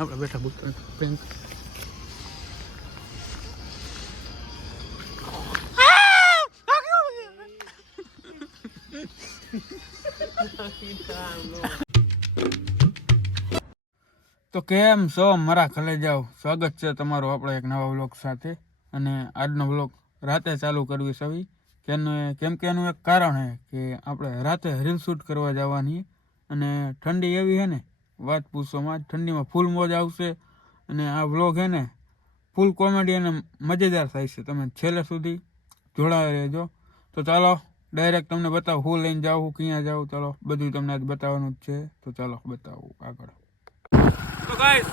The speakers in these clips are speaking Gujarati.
આપણે બેઠા બુક પ્રેન્ક તો કેમ છો મારા ખલે જાઓ, સ્વાગત છે તમારું આપણે એક નવા વ્લોગ સાથે. અને આજનો વ્લોગ રાતે ચાલુ કરવી સવી કેમ કે એનું એક કારણ છે કે આપણે રાતે રીલ શૂટ કરવા જવાની અને ઠંડી એવી છે ને વાત પૂછોમાં. ઠંડીમાં ફૂલ મોજ આવશે અને આ વ્લોગ છે ને ફૂલ કોમેડી અને મજેદાર થાય છે. તમે છેલ્લે સુધી જોડાઈ રહેજો. તો ચાલો ડાયરેક્ટ તમને બતાવું હું લઈને જાઉં, ક્યાં જાઉં. ચાલો બધું તમને આજ બતાવવાનું જ છે. તો ચાલો બતાવું આગળ. તો ગાઈસ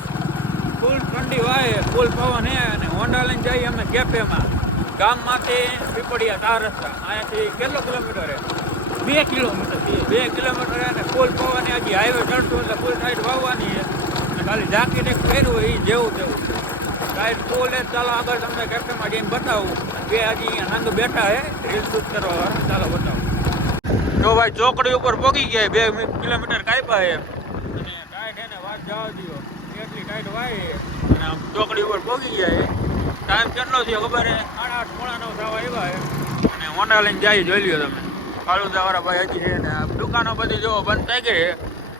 ફૂલ ઠંડી વાય, ફૂલ પવન હે અને હોન્ડા લઈને જઈએ અમે કેફેમાં. ગામમાંથી પીપળિયા 4 રસ્તા, અહીંયાથી કેટલો કિલોમીટર હે? 2 કિલોમીટર. 2 કિલોમીટર હે અને ફૂલ પવન હે. હજી હાઈવે ચડશું એટલે ફૂલ સાઈડ વાવવાની છે અને ખાલી જાકીટ એક પહેરવું એ જેવું સાઈડ ફૂલ હે. ચાલો આગળ તમને કેફેમાં જઈને બતાવું. બે હજી અહીંયા નંગ બેઠા હે રીલ શૂટ કરવા વાળા. ચાલો બતાવું. જો ભાઈ ચોકડી ઉપર પહોંચી ગયા, 2 કિલોમીટર કાપ્યા હે અને ટાઈટ હે ને વાત જવા દો એટલી ટાઈટ વાય અને આમ ચોકડી ઉપર પહોંચી ગયા હે. ટાઈમ કેટલો થયો ખબર હે? 8:30 પોણા 9 થવા આવ્યા હે અને હોન્ડા લઈને જાય જોઈ લ્યો તમે. ફાલુદા વાળા ભાઈ હજી છે ને આ દુકાનો બધી જો બંધ થઈ ગઈ છે.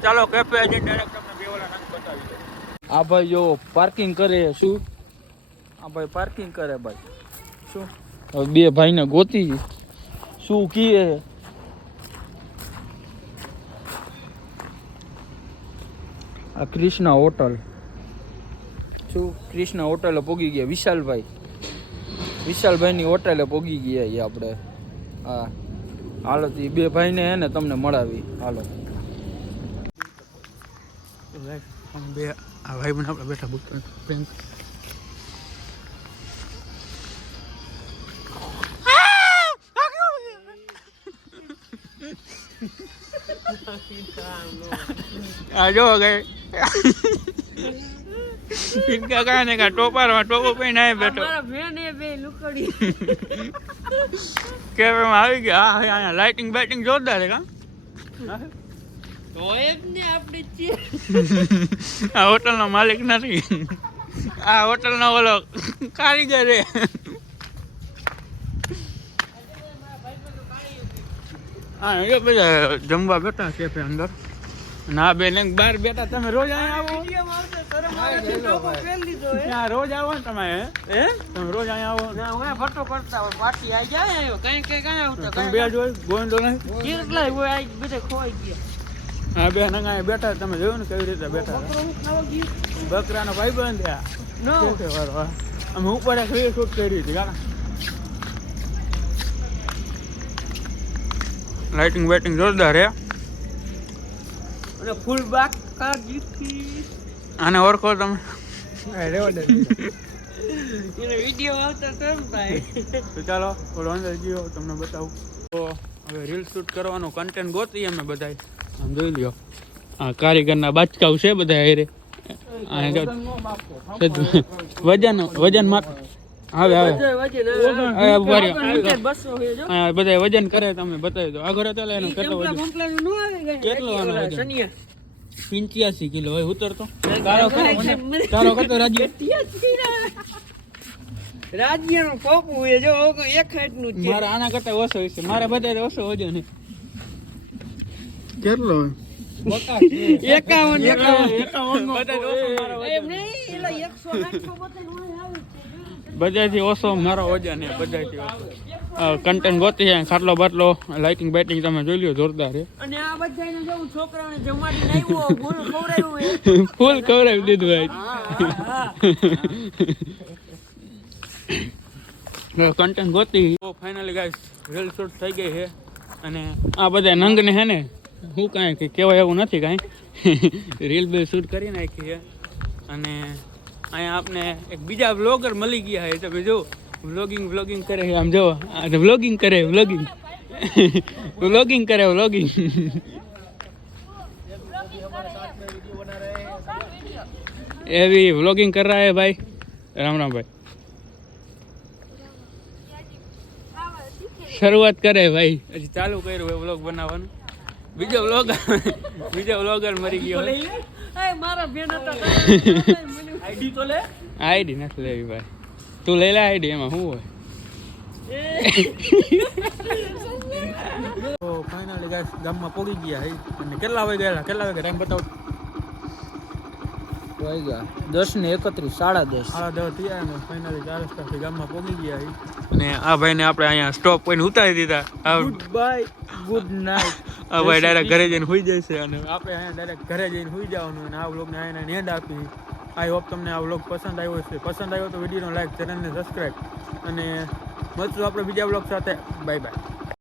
ચાલો કેફે જઈને ડાયરેક્ટ તમને બેવાલા નંગ બતાવી દો. આ ભાઈ જો પાર્કિંગ કરે. શું આ ભાઈ પાર્કિંગ કરે ભાઈ? શું હવે બે ભાઈને ગોતી શું કીએ? આ કૃષ્ણા હોટલ. શું કૃષ્ણા હોટલે પોગી ગયા વિશાલભાઈની હોટલે પોગી ગયા એ આપણે. હા હાલો તો બે ભાઈને હે ને તમને મળાવી. હાલો બે આ ભાઈ બને આપણે બેઠા બુક પ્રેન્ક आ जाओ गए इनका कहने का टोपर टोपो पहना है बेटो कैफे में આવી ગયા. હા અહીંયા લાઇટિંગ બાઇટિંગ જોરદાર છે કા. તો એમ ને આપણે છીએ આ હોટલનો માલિક નથી, આ હોટલનો ઓલો કારીગર છે. હા એ બધા જમવા બેઠા કેફે અંદર. ના બેન બહાર બેઠા. તમે રોજ અહીંયા આવો? રોજ આવો ને તમે? તમે રોજ અહીંયા આવો? ફટો કરતા હોય પાર્ટી આવી જાય કઈ કઈ આવતા તમે બે જોઈ ગોંડો નહીં કેટલા હોય બધે ખોવાઈ ગયા. હા બે નંગા બેઠા. તમે જોયું ને કેવી રીતે બેઠા? બકરાનો ભાઈ બંધ અમે ઉપર એક રીલ શૂટ કરી હતી. લાઇટિંગ બાઇટિંગ જોરદાર હે અને ફૂલ બાક આને ઓળખો તમે? વિડીયો આવતા કેમ થાય? તો ચાલો થોડો અંદર ગયો તમને બતાવું. તો હવે રીલ શૂટ કરવાનું કન્ટેન્ટ ગોતીએ અમે બધા. આમ જોઈ લ્યો આ કારીગરના બાચકાવ છે બધા હારે. વજન માપ હવે બધા વજન કરે. તમે બતાવી દો આગળ. ચાલે એનું કેટલો વજન? 85 કિલો હોય ઉતરતો. તારો કતો રાજ્યનું પોપું હોય જો એક હાઈટ નું છે. મારા આના કરતા ઓછો છે. મારા બધા ઓછો વજન છે. કેટલો? 51 બધાથી ઓછો મારો વજન છે. બધાથી ઓછો કન્ટેન્ટ ગોતી છે. ખાટલો બાટલો લાઇટિંગ બાઇટિંગ તમે જોઈ લ્યો જોરદાર છે. અને આ બધાને જો છોકરાઓને જમાડીને આવ્યો ફૂલ ખવડાવી દીધું ભાઈ. કન્ટેન્ટ ગોતી. તો ફાઇનલી ગાઈસ રીલ શૂટ થઈ ગઈ છે અને આ બધા નંગને હે ને હું કાંઈ કહેવાય એવું નથી કાંઈ. રીલ બિલ શૂટ કરી નાખી છે અને અહીંયા આપને એક બીજા વ્લોગર મળી ગયા છે. તમે જો વ્લોગિંગ કરે છે. આમ જો વ્લોગિંગ કરે એવી વ્લોગિંગ कर रहा है भाई. राम राम भाई. શરૂઆત કરે ભાઈ. હજી ચાલુ કર્યું હોય વ્લોગ બનાવવાનું. બીજો વ્લોગર મરી ગયો. આઈડી તો લે. આઈડી નથી લેવી ભાઈ, તું લઈ લે આઈડી, એમાં શું હોય. તો ફાઇનલી ગાઈસ ગામમાં પહોંચી ગયા હઈ. અને કેટલા વાગે ગયેલા, કેટલા વાગે ટાઈમ બતાવો. 10:31, 10:30. 10:30 થયા અને ફાઇનલી 4 રસ્તાથી ગામમાં પહોંચી ગયા હઈ. અને આ ભાઈને આપણે અહીંયા સ્ટોપ પોઈન્ટ ઉતારી દીધા. Good bye, good night. આ ભાઈ ડાયરેક્ટ ઘરે જઈને સુઈ જશે અને આપણે અહીંયા ડાયરેક્ટ ઘરે જઈને સુઈ જવાનું. અને આ વ્લોગને અહીંયા એન્ડ આપી. આઈ હોપ તમને આ વ્લોગ પસંદ આવ્યો હશે. પસંદ આવ્યો તો વિડીયોનો લાઈક, ચેનલને સબસ્ક્રાઈબ અને મળશું આપણે બીજા વ્લોગ સાથે. Bye bye.